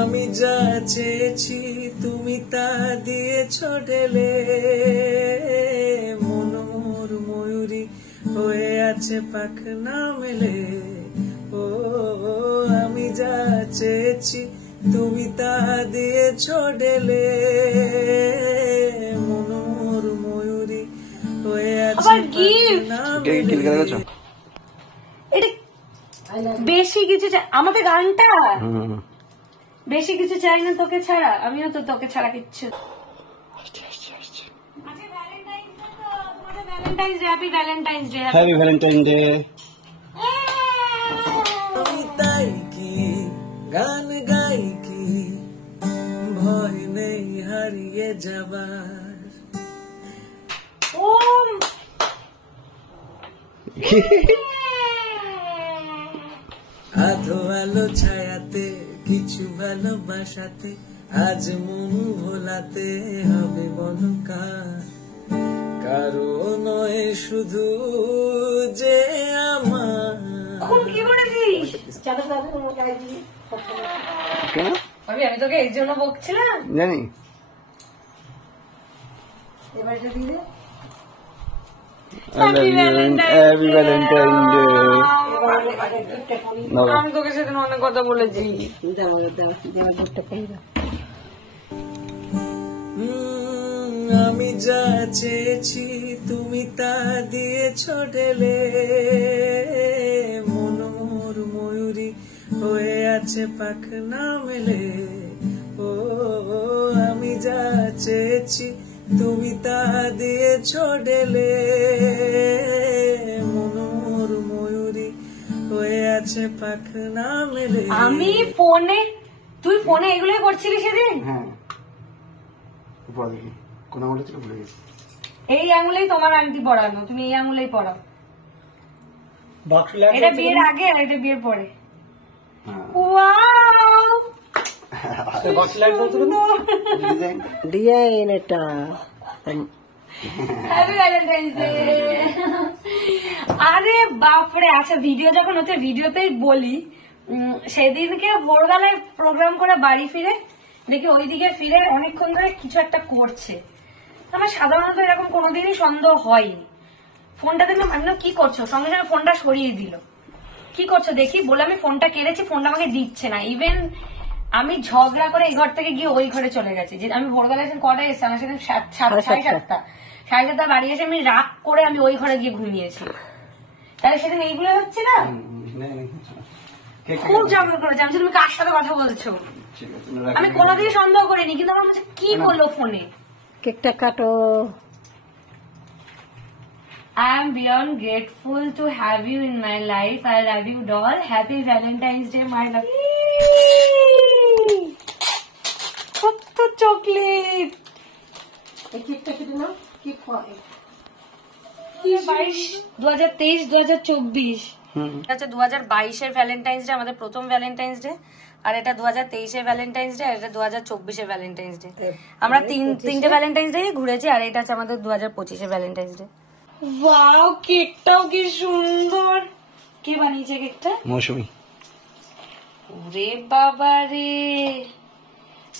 আমি যা চেয়েছি তুমি তা দিয়েছ ঢেলে, মনোর ময়ূরী হয়ে আছে পাখনা মেলে। ও আমি যা চেয়েছি তুমি তা দিয়েছ ঢেলে, মনোর ময়ূরী হয়ে আছে পাখনা মেলে। বেশি কিছু আমাকে গানটা বেশি কিছু চাই না তোকে ছাড়া, আমিও তো তোকে ছাড়া কিচ্ছু। Happy Valentine day. আমি তাই কি গান গাই কি, ভয় নেই হারিয়ে যাবার। আধো আলো ছায়াতে কিছু ভালোবাসাতে, আজ মন ভোলাতে হবে বলো কার, কারো নয় শুধু যে আমার। আমি তোকে এই জন্য বকছিলাম জানি। Happy Valentine day. আমি তোকে সেদিন অনেক কথা বলেছি। আমি যা চেয়েছি তুমি তা দিয়েছ ঢেলে, মনোর ময়ূরী হয়ে আছে পাখনা মেলে। ও আমি যা চেয়েছি তুমি তা দিয়েছ ঢেলে, মনোর ময়ূরী হয়ে আছে পাখনা মেলে। আমি ফোনে, তুই ফোনে এগুলোই করছিলি সেদিন? হ্যাঁ, দেখি কোন আঙুলে ছিল ভুলে গেছি। এই আঙুলেই তোমার আংটি পরানো, তুমি এই আঙুলেই পরাও। এটা বিয়ের আগে আর এটা বিয়ের পরে। ওয়াও, ডিজাইন এটা। Happy Valentine's day. আরে বাপরে। আচ্ছা, ভিডিও যখন হচ্ছে ভিডিওতেই বলি, সেদিনকে ভোরবেলায় প্রোগ্রাম করে বাড়ি ফিরে দেখি ওইদিকে ফিরে অনেকক্ষণ ধরে কিছু একটা করছে। আমার সাধারণত এরকম কোনোদিনই সন্দেহ হয়নি। ফোনটা দেখলাম, আমি কি করছো, সঙ্গে সঙ্গে ফোনটা সরিয়ে দিল। কি করছো দেখি, বলে আমি ফোনটা কেড়েছি, ফোনটা আমাকে দিচ্ছে না। ইভেন আমি ঝগড়া করে এই ঘর থেকে গিয়ে ওই ঘরে চলে গেছি। যে আমি ভোরবেলা এসে কটায় এসেছি, আমার সেদিন 7:30 বাড়ি এসে আমি রাগ করে আমি ওই ঘরে গিয়ে ঘুমিয়েছি। তাহলে সেদিন এইগুলো হচ্ছে না, খুব ঝগড়া করেছি। আমি তুমি কার সাথে কথা বলছো, আমি কোনোদিন সন্দেহ করিনি, কিন্তু আমার কি করলো ফোনে। কেকটা কাটো। I am beyond grateful to have you in my life. I love you, doll. Happy Valentine's Day, my love. কত চকলেট। এই কেকটা কেটে নাও। কি খাওয়াবে? 2023-2024 আচ্ছা, 2022-এর ভ্যালেন্টাইন্স ডে আমাদের প্রথম ভ্যালেন্টাইন্স ডে, আর এটা 2023-এর ভ্যালেন্টাইন্স ডে, আর এটা 2024-এর ভ্যালেন্টাইন্স ডে। আমরা তিনটে ভ্যালেন্টাইন্স ডে ঘুরেছি, আর এটা হচ্ছে আমাদের 2025-এর ভ্যালেন্টাইন্স ডে। ওয়াও, কেকটাও কি সুন্দর। কে বানিয়েছে কেকটা? মৌসুমী। ওরে বাবা রে,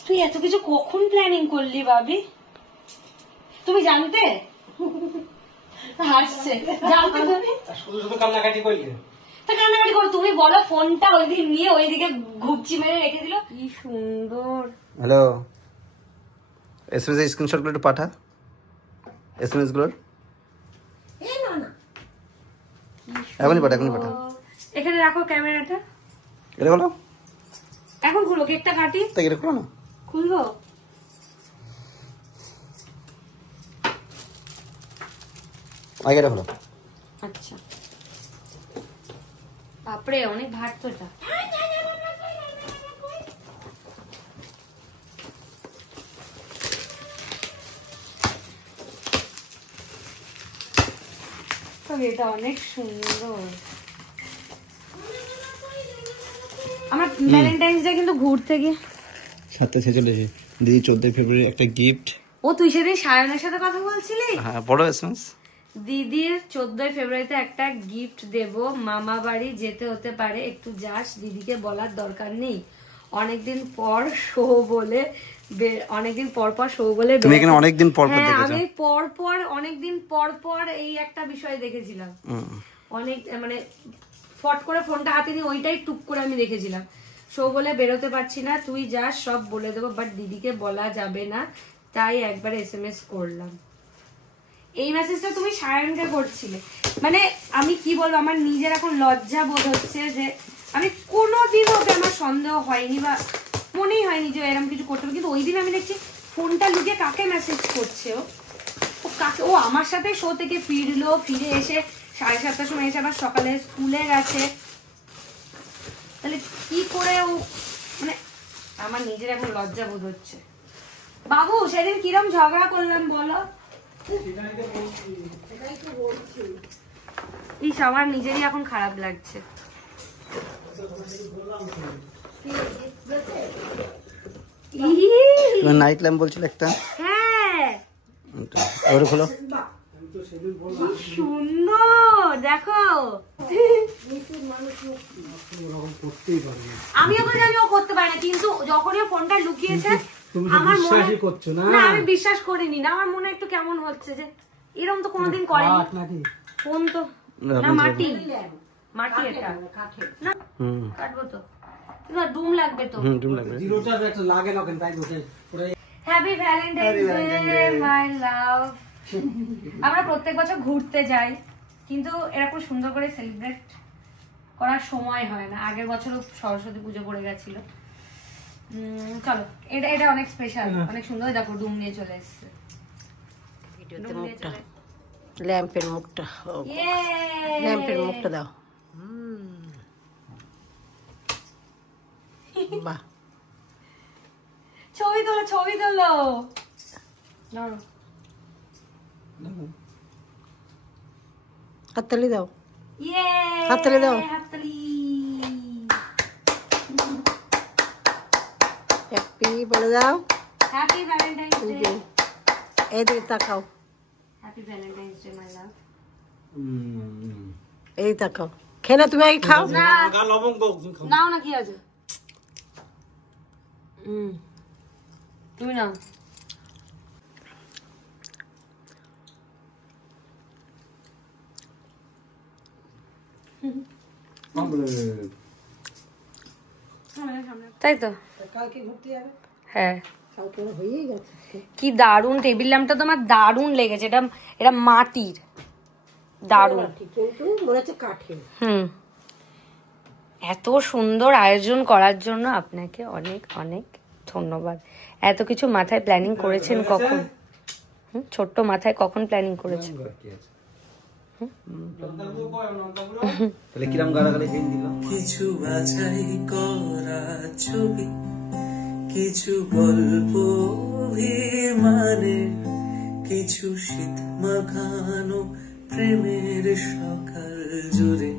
তুই এত কিছু কখন প্ল্যানিং করলি ভাবি? তুমি জানতে? হাসছে। জানতে তুমি? শুধু শুধু কান্নাকাটি করলে? তা কান্নাকাটি করো, তুমি বলো। ফোনটা ওইদিকে নিয়ে ওইদিকে ঘুপচি মেরে রেখে দিল। কি সুন্দর। হ্যালো, এসএমএস এর স্ক্রিনশট গুলো একটু পাঠা। এসএমএস গুলো এখনই পাঠা, এখনই পাঠা। এখানে রাখো ক্যামেরাটা। এটা বলো, এখন খুলো, কেকটা কাটি। তাই এটা খুলো না। খুলবো? আগে এটা হলো। আচ্ছা, বাপরে অনেক ভার তো এটা। এটা অনেক সুন্দর। আমার ভ্যালেন্টাইন্স ডে কিন্তু ঘুরতে গিয়ে 7:46 দিদি 14 ফেব্রুয়ারি একটা গিফট। ও তুই সেদিন সায়নের সাথে কথা বলছিলি? হ্যাঁ, বড় এসএমএস। দিদির 14 ফেব্রুয়ারিতে একটা গিফট দেব, মামা বাড়ি যেতে হতে পারে, একটু যাস। দিদিকে বলার দরকার নেই, অনেকদিন পর শো বলে অনেকদিন পর পর শো বলে তুমি এখানে অনেকদিন পর পর দেখেছো? আমি অনেকদিন পর পর এই একটা বিষয় দেখেছিলাম। অনেক মানে ফট করে ফোনটা হাতে নিয়ে ওইটাই টুক করে আমি দেখেছিলাম। শো বলে বেরোতে পারছি না, তুই যাস, সব বলে দেবো, বাট দিদিকে বলা যাবে না, তাই একবার SMS করলাম। এই মেসেজটা তুমি সায়নকে করছিলে। মানে আমি কি বলবো, আমার নিজের এখন লজ্জা বোধ হচ্ছে যে আমি কোনোদিন ওকে আমার সন্দেহ হয়নি বা মনেই হয়নি যে এরকম কিছু করতে হবে, কিন্তু ওই দিন আমি দেখছি ফোনটা লুকিয়ে কাকে মেসেজ করছে ও কাকে। ও আমার সাথে শো থেকে ফিরলো, ফিরে এসে 7:30টার সময় এসে আবার সকালে স্কুলে গেছে, তাহলে কি করে ও, মানে আমার নিজের এখন লজ্জা বোধ হচ্ছে। বাবু সেদিন কিরম ঝগড়া করলাম বলো? ইস, আমার নিজেরই এখন খারাপ লাগছে। নাইট ল্যাম্প বলছিল একটা। হ্যাঁ ওরে খোলো। সুন্দর, দেখো। আমিও তো জানি ও করতে পারে না, কিন্তু যখনই ফোনটা লুকিয়েছে আমার মনে না, আমি বিশ্বাস করিনি না, আমার মনে একটু কেমন হচ্ছে যে এরকম তো কোনোদিন করেনি। ফোন তো না, মাটি মাটি, এটা না কাটবো তো না, ডুম লাগবে তো। ডুম লাগবে। হ্যাপি ভ্যালেন্টাইন্স ডে মাই লাভ। আমরা প্রত্যেক বছর ঘুরতে যাই, কিন্তু এরকম সুন্দর করে সেলিব্রেট করার সময় হয় না। আগের বছরও সরস্বতী পুজো পড়ে গেছিল। চলো, এটা অনেক স্পেশাল, অনেক সুন্দর। দেখো ডুম নিয়ে চলে এসছে। ল্যাম্পের মুখটা, ল্যাম্পের মুখটা দাও। বাহ, ছবি তোলো, ছবি তোলো। হাততালি দাও, ইয়ে, হাততালি দাও। হাততালি। হ্যাপি বলে দাও। Happy Valentine's day. এদিকে তাকাও, হ্যাপি ভ্যালেন্টাইন্স ডে মাই লাভ। এই তাকাও। খেয়ে না, তুমি আগে খাও। নাও না, কি আছে, তুমি নাও। তাই তো, কালকে ঘুরতে যাবে? হ্যাঁ। কালকে হয়েই গেছে। কি দারুন টেবিল ল্যাম্পটা, তোমার দারুন লেগেছে। এটা মাটির, দারুন, কিন্তু মনে হচ্ছে কাঠের। এত সুন্দর আয়োজন করার জন্য আপনাকে অনেক অনেক ধন্যবাদ। এত কিছু মাথায় প্ল্যানিং করেছেন কখন? ছোট্ট মাথায় কখন প্ল্যানিং করেছেন? কিছু বাছাই করা ছবি, কিছু গল্প অভিমানের, কিছু শীত মাখানো প্রেমের সকাল জুড়ে